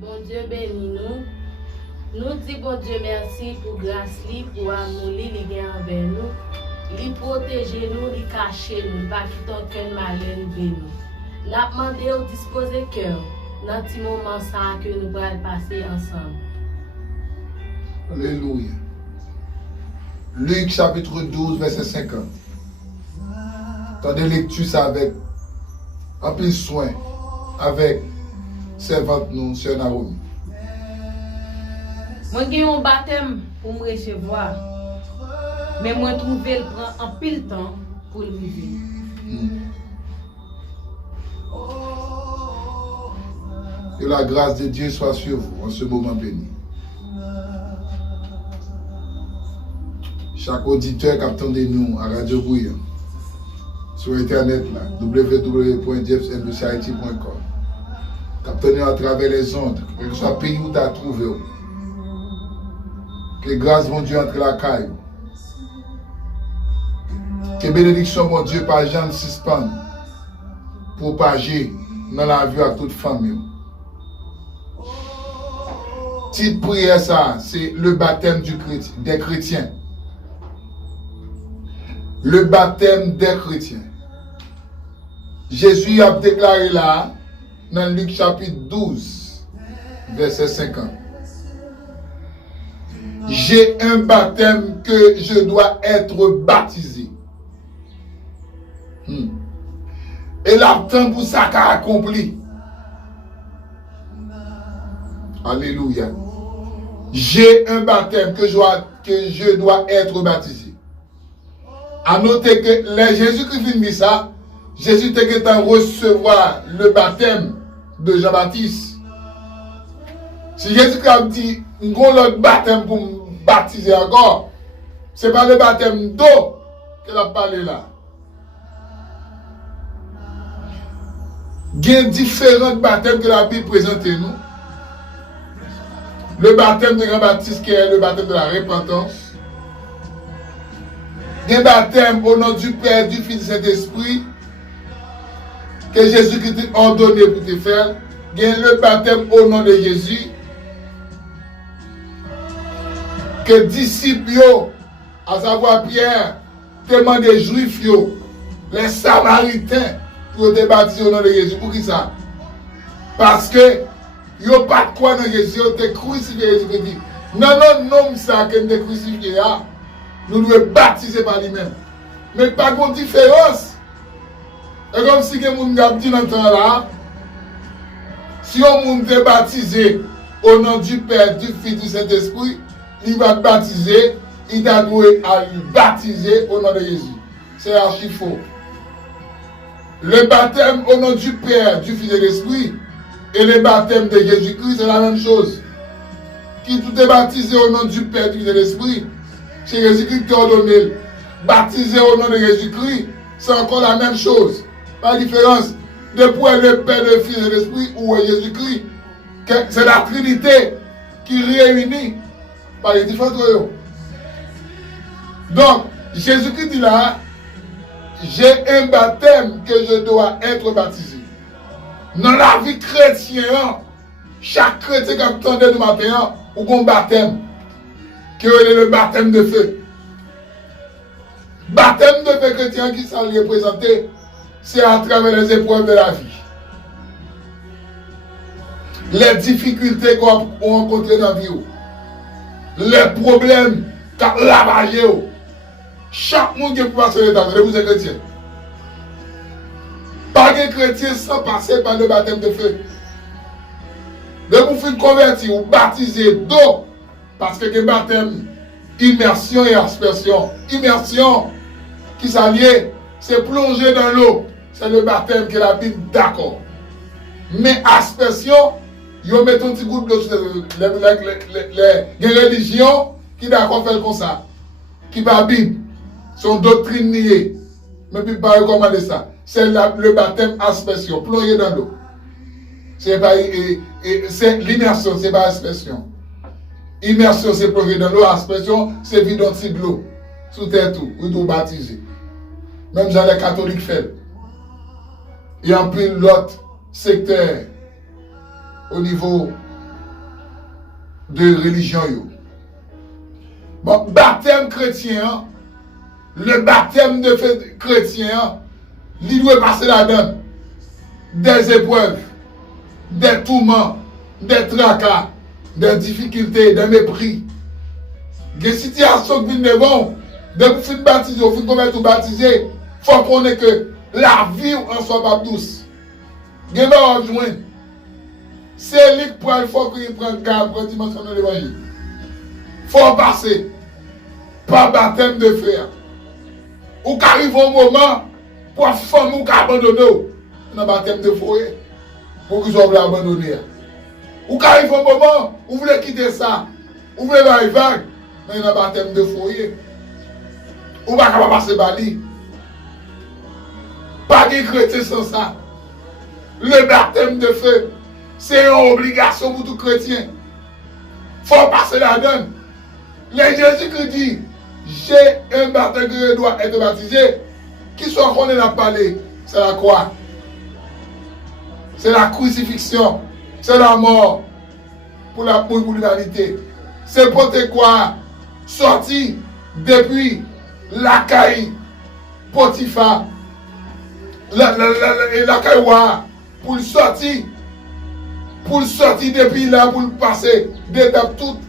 Bon Dieu bénit nous. Nous disons bon Dieu merci pour grâce, pour amour, il est envers nous. Il protège nous, il cache nous, pas qu'il aucun malheur nous. Nous avons demandé au disposer cœur dans ce moment ça que nous allons passer ensemble. Alléluia. Luc chapitre 12, verset 50. Tendez lecture ça avec un peu soin, avec servante nous, Sœur Naomi. Moi j'ai un baptême pour me recevoir. Mais moi trouver le prend un pile temps pour le vivre. Que la grâce de Dieu soit sur vous en ce moment béni. Chaque auditeur qui attend de nous à Radio Bouillon, sur Internet, www.jeffsnbcit.com, qui attend nous à travers les ondes, quel que soit le pays où tu as trouvé. Que grâce, mon Dieu, entre la caille. Que bénédiction, mon Dieu, par Jean suspend, propager dans la vie à toute famille. Petite prière, ça, c'est le baptême des chrétiens. Le baptême des chrétiens. Jésus a déclaré là, dans Luc chapitre 12, verset 50. J'ai un baptême que je dois être baptisé. Et l'attend pour ça qu'a accompli. Alléluia. J'ai un baptême que je dois être baptisé. À noter que les Jésus-Christ dit ça, Jésus était en recevoir le baptême de Jean-Baptiste. Si Jésus-Christ a dit, nous avons l'autre baptême pour me baptiser encore, ce n'est pas le baptême d'eau qu'il a parlé là. Il y a différents baptêmes que la Bible présente nous. Le baptême de Jean-Baptiste qui est le baptême de la repentance. Il y a un baptême au nom du Père, du Fils et du Saint-Esprit que Jésus-Christ a ordonné pour te faire. Il y a le baptême au nom de Jésus que disciples, à savoir Pierre, tellement des Juifs, les Samaritains, pour te baptiser au nom de Jésus. Pour qui ça? Parce que ils n'ont pas de quoi dans Jésus, ils ont été crucifiés. Jésus dit, non, ça que nous sommes crucifiés, nous devons baptiser par lui-même. Mais pas de différence. Et comme si quelqu'un a dit dans ce temps-là, si on est baptisé au nom du Père, du Fils, du Saint-Esprit, il va baptiser, il doit le baptiser au nom de Jésus. C'est archi faux. Le baptême au nom du Père, du Fils et de l'Esprit, et le baptême de Jésus-Christ, c'est la même chose. Qui tout est baptisé au nom du Père, du Fils et de l'Esprit, c'est Jésus-Christ qui a ordonné. Baptisé au nom de Jésus-Christ, c'est encore la même chose. Pas de différence. Depuis le Père, le Fils et l'Esprit ou Jésus-Christ, c'est la Trinité qui réunit par les différents royaumes. Donc, Jésus-Christ dit là, j'ai un baptême que je dois être baptisé. Dans la vie chrétienne, chaque chrétien qui attendait du matin, ou un baptême, qui est le baptême de feu. Baptême de feu chrétien qui s'en représenté, c'est à travers les épreuves de la vie. Les difficultés qu'on rencontre dans la vie, les problèmes qu'on lavagé. Chaque monde qui peut passer dans le vous êtes chrétien. Pas de chrétien sans passer par le baptême de feu. De vous faire convertir ou baptiser d'eau. Parce que le baptême, immersion et aspersion. Immersion qui s'allie, c'est plonger dans l'eau. C'est le baptême que la Bible d'accord. Mais aspersion, ils mettent un petit groupe d'eau sur les religions qui d'accord faire comme ça. Qui va la Bible. Son doctrine niée. Mais puis pas recommander ça. C'est le baptême aspersion. Plonger dans l'eau. C'est l'immersion, c'est pas aspersion. Immersion, c'est plonger dans l'eau. Aspersion, c'est vider de l'eau. Sous terre tout. Vous doit baptiser. Même genre les catholiques font. Il y a un peu l'autre secteur au niveau de religion. Bon, baptême chrétien, le baptême de fait chrétien, il doit passer là-dedans des épreuves, des tourments, des tracas, des difficultés, des mépris. Des situations qui viennent devant, dès que vous finissez baptisé, vous finissez baptisé, il faut qu'on ait que la vie en soit pas douce. Vous devez rejoindre. C'est lui qui prend il faut qu'il prenne garde pour la dimension de l'évangile. Il faut passer par baptême de feu. Ou qu'arrive un moment pour la femme ou qu'abandonner dans le baptême de feu pour qu'ils soient abandonnés. Ou qu'arrive un moment où vous voulez quitter ça, vous voulez aller vague, mais dans le baptême de foyer. Ou pas capable de passer par lui. Pas de chrétien sans ça. Le baptême de feu, c'est une obligation pour tout chrétien. Il faut passer là-dedans. Les Jésus-Christ dit, j'ai un baptême que je dois être baptisé. Qui soit qu'on est là parler, c'est la croix. C'est la crucifixion. C'est la mort pour l'humanité. C'est pour te quoi sorti depuis la caille Potiphar, la caille pour sortir depuis là, pour passer d'étape toutes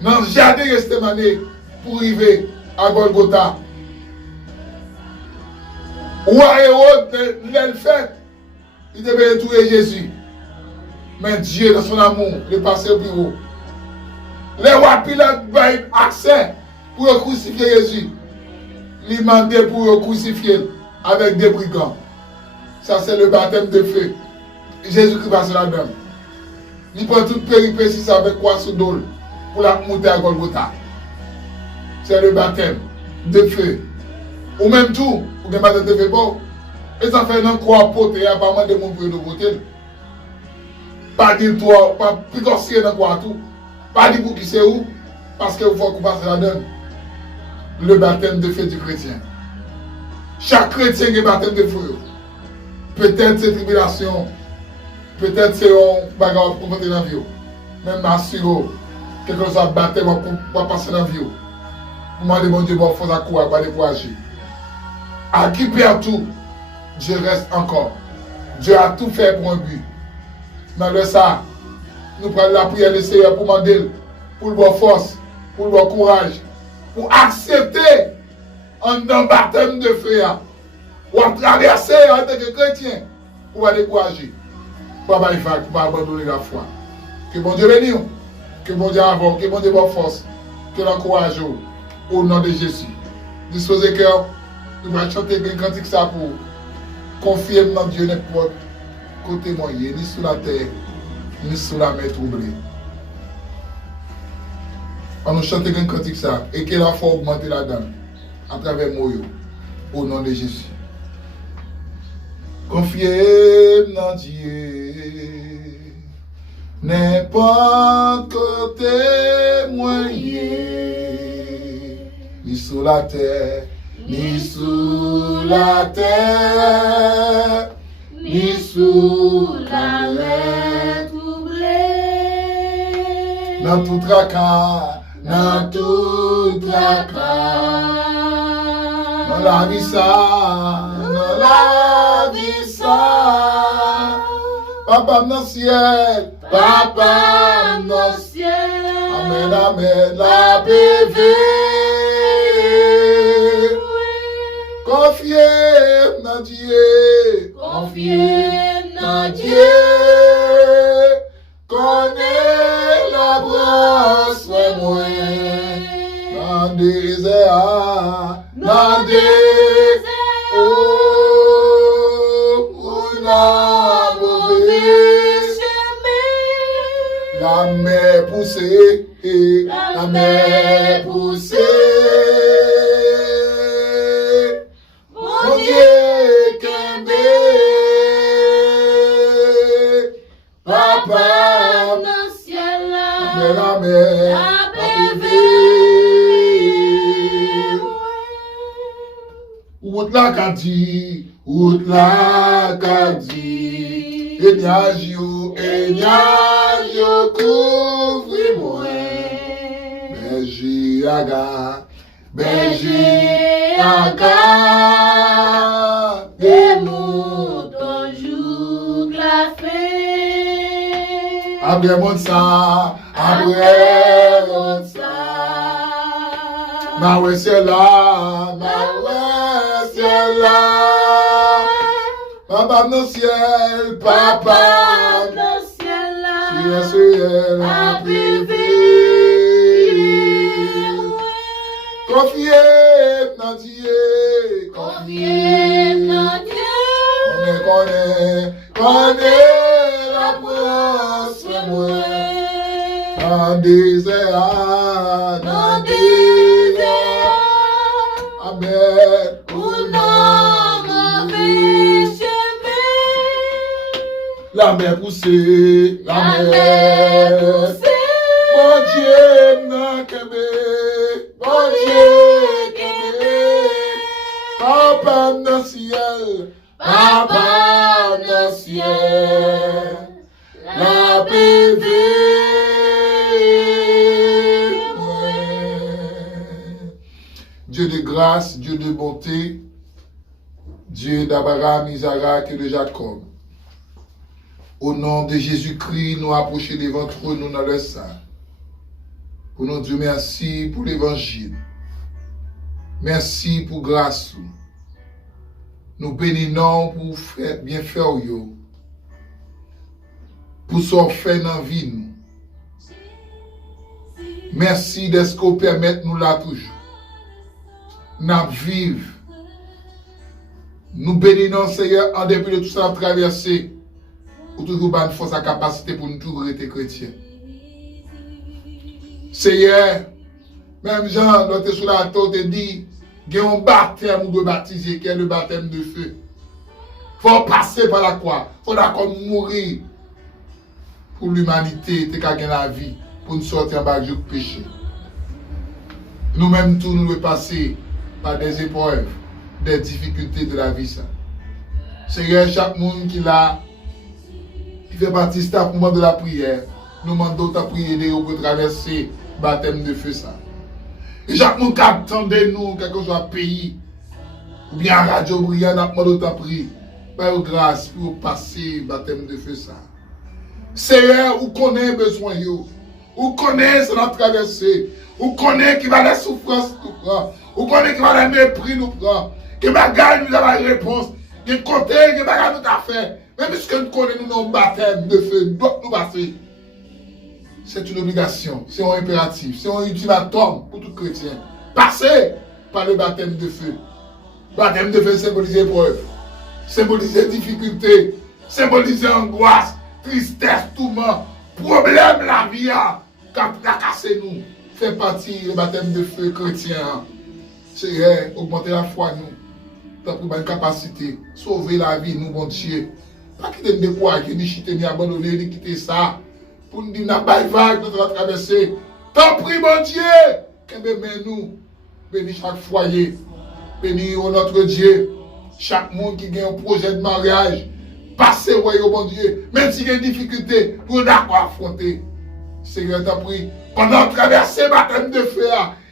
dans le jardin Gethsémani pour arriver à Golgotha. Roi Hérode, l'elle fait, il devait tuer Jésus. Mais Dieu, dans son amour, il est passé au bureau. Les rois Pilate ont accès pour crucifier Jésus. Il demandait pour crucifier avec des brigands. Ça, c'est le baptême de feu. Jésus-Christ passe là-dedans. Il prend toute péripétie avec quoi sous dol pour la monter à Golgotha. C'est le baptême de feu. Ou même tout, pour que le baptême de feu bon. Et ça fait un croix pote et apparemment de mon peu de côté. Pas dire toi, pas picosser dans quoi tout. Pas dire pour qui c'est où, parce que vous faut qu'on passe là-dedans. Le baptême de feu du chrétien. Chaque chrétien a un baptême de feu. Peut-être c'est tribulation, peut-être c'est un bagarre pour monter dans la vie. Même m'assure, quelque chose à baptême pour passer dans la vie. Pour demander mon Dieu, bon, il faut ça courir, pas décourager. À qui perd tout, Dieu reste encore. Dieu a tout fait pour un but. Dans le ça, nous prenons la prière du Seigneur pour demander, pour le bon force, pour le bon courage, pour accepter un baptême de feu, ou à traverser en tant que chrétien, pour aller décourager, pour ne pas abandonner la foi. Que bon Dieu bénisse, que bon Dieu avance, que bon Dieu bonne force, que l'encourage au nom de Jésus. Disposez cœur, nous allons chanter un cantique ça pour confier dans Dieu n'importe côté moyen, ni sous la terre, ni sous la mer troublée. On nous chante un cantique ça, et que la foi augmente là-dedans, à travers moi, au nom de Jésus. Confiez dans Dieu, n'importe côté moyen, ni sous la terre, ni sous la terre, ni sous la mer troublée. Dans tout tracas, dans tout tracas, dans la vie ça, dans la vie ça. Papa dans le ciel, Papa dans le ciel. Amen, amen, la PV. Confiez dans Dieu, confiez dans Dieu. Connais la brosse, moi, dans le désert, dans le désert. La mer poussée, la mer poussée. Mon Dieu, qu'un Papa, dans le ciel, la mer, la bébé. Out la kadi, out la kadi. Enyaj yo couvre-moi. Aga, berger Aga, des moutons jouent la fée. Après mon ça, Après mon ça. Ma ouais c'est là, c'est là. Papa dans le ciel, papa dans le ciel là. ciel, A privé. confiez dans Dieu, Confiez dans Dieu. connaît la proche moi. Dans désert, Dans désert. Amen. Ou non mauvais chemin. La mer poussée, La mer poussée. Bon Dieu, n'a qu'aimé. Bon Dieu, qu'aimé. Papa dans le ciel, Papa dans le ciel. la bébé. Dieu de grâce, Dieu de bonté, Dieu d'Abraham, Isaac et de Jacob. Au nom de Jésus-Christ, nous approchons devant nous dans le sein. Pour nous dire merci pour l'évangile. Merci pour grâce. Nous bénissons pour faire bien faire yo. Pour ce qu'on fait dans la vie. Nous. Merci de ce qu'on permet nous là toujours. Nous vivons. Nous bénissons Seigneur en dépit de tout ça à traverser. Pour toujours avoir une force à capacité pour nous toujours être chrétiens. Seigneur, même Jean, l'autre sur la tête, te dit, il y a un baptême de baptiser, qui est le baptême de feu. Il faut passer par la croix. Il faut d'accord mourir pour l'humanité, te gagner la vie, pour nous sortir en bas du péché. Nous-mêmes, tous, nous devons passer par des épreuves, des difficultés de la vie. Ça. Seigneur, chaque monde qui l'a, qui fait partie de ce moment de la prière, nous demandons ta prière pour traverser le baptême de feu. Ça. Et chaque monde qui attend de nous, quel que soit le pays, ou bien à Radio Brillant, nous demandons ta prière, par grâce, pour passer le baptême de feu. Ça. Seigneur, vous connaissez les besoins, vous connaissez ce qu'on a traversé, vous connaissez qui va la souffrance nous prendre, vous connaissez qui va la mépris nous prendre, qui va gagner nous avoir une réponse, qui côté, qui va gagner nous affaire. Même puisque nous connaissons nos baptêmes de feu, nous devons nous passer. C'est une obligation, c'est un impératif, c'est un ultimatum pour tout chrétien. Passer par le baptême de feu. Le baptême de feu symbolise épreuve, symbolise difficulté, symbolise angoisse, tristesse, tourment, problème la vie, qui a cassé nous, fait partie du baptême de feu chrétien. C'est augmenter la foi nous, pour une capacité, sauver la vie nous, bon Dieu. Pas quitter de quoi, qui dit chiter, ni abandonner, ni quitter ça. Pour nous dire, n'a pas de vague, nous devons traverser. Tant pis, mon Dieu, que nous, bénis chaque foyer, bénis notre Dieu, chaque monde qui a un projet de mariage, passez, voyez, mon Dieu, même s'il y a des difficultés, pour d'accord affronter. Seigneur, t'as pris, pendant traverser le baptême de feu,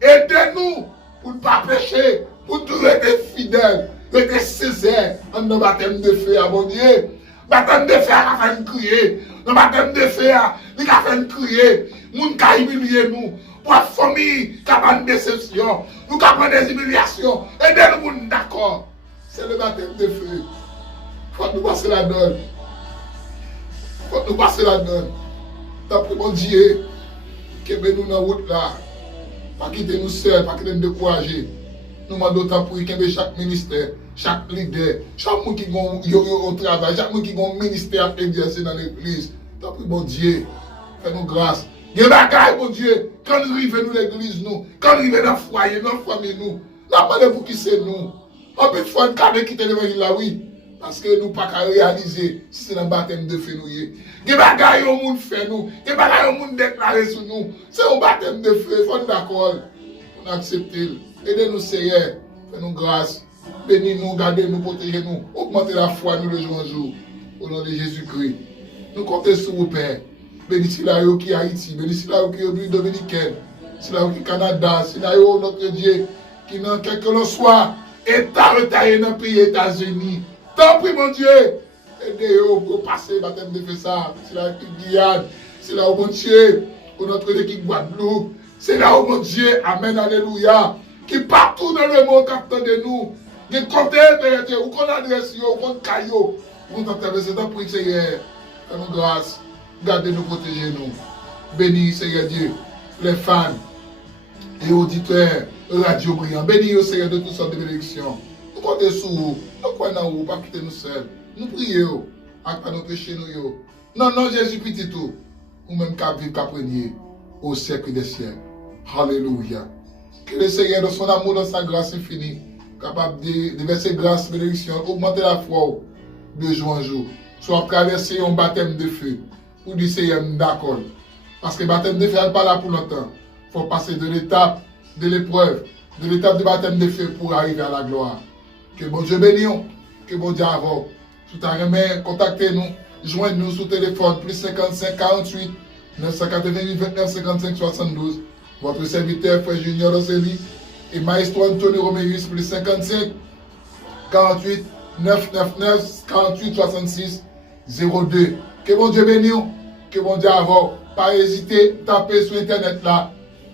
aidez-nous pour ne pas pécher, pour toujours être fidèles, être sincères en nos baptêmes de feu, mon Dieu. Baptême de feu a fait nous crier. Le baptême de feu a fait nous crier. Nous avons humilié nous. Pour la famille qui a une déception. Nous avons des humiliations. Aidez-nous d'accord. C'est le baptême de feu. Il faut nous passer la donne. Il faut nous passer la donne. T'as pris mon Dieu. Que nous dans la route là. Pas quitter nous seuls, pas quitter nous décourager. Nous demandons ta prière que chaque ministère, chaque leader, chaque monde qui a au travail, chaque monde qui a un ministère à exercer dans l'église. T'as pris mon Dieu, fais-nous grâce. Il y a des bagailles, mon Dieu, quand nous arrivons dans l'église, nous, quand nous arrivons dans le foyer, dans la famille, nous, la demandé pour qui c'est nous. On peut faire une carte quitter l'évangile là, oui. Parce que nous ne pouvons pas réaliser si c'est dans le baptême de feu. Il y a des bagailles au monde fait nous, il y a des bagailles au monde déclaré sur nous. C'est un baptême de feu, il faut nous d'accord. On accepte. Aidez-nous, Seigneur, fais-nous grâce. Bénis-nous, gardez-nous, protégez-nous. Augmentez la foi, nous, de jour en jour. Au nom de Jésus-Christ. Nous comptons sur vous, Père. Bénissez la qui est Haïti, bénissez la qui est République dominicaine, c'est là au Canada, c'est là où notre Dieu, qui dans quel que l'on soit, État retaillé dans le pays États-Unis. Tant pis, mon Dieu, aidez-vous pour passer le baptême de feu ça. C'est là où Guyane, c'est là où mon Dieu, pour notre équipe Guadeloupe, c'est là où mon Dieu, Amen, Alléluia, qui partout dans le monde capte de nous, qui compte, ou qu'on adresse, ou qu'on caillot, ou qu'on traverse, c'est pour Seigneur, fais-nous grâce, gardez-nous, protégez-nous. Bénis, Seigneur Dieu, les fans et auditeurs, Radio Brillant, bénis, Seigneur, de toutes sortes de bénédictions. Nous comptons sur vous, nous croyons en vous, pas quitter nous seuls. Nous prions, avec nos péchés, nous. Non, non, Jésus, petit tout, ou même qu'à vivre, qu'à prenier, au siècle des siècles. Alléluia. Que le Seigneur, dans son amour, dans sa grâce infinie, capable de verser grâce, bénédiction, augmenter la foi de jour en jour, soit traverser un baptême de feu, ou du Seigneur, d'accord. Parce que le baptême de feu n'est pas là pour longtemps. Il faut passer de l'étape de l'épreuve, de l'étape de baptême de feu pour arriver à la gloire. Que bon Dieu bénisse, que bon Dieu avance. Tout à l'heure, contactez-nous, joignez-nous sur téléphone, plus 55 48 988 29 55 72. Votre serviteur, Frère Junior Roseli, et Maestro Antonio Roméus, plus 55 48 999 48 66 02. Que bon Dieu bénisse, que bon Dieu avance. Pas hésiter, tapez sur internet là,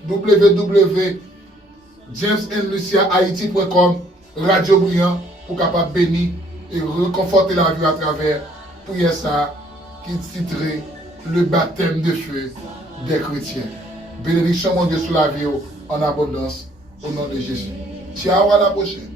www.jamesandluciahaiti.com, Radio Brillant, pour capable bénir et reconforter la vie à travers prière ça qui titrait le baptême de feu des chrétiens. Bénédiction mon Dieu sur la vie en abondance au nom de Jésus. Ciao, à la prochaine.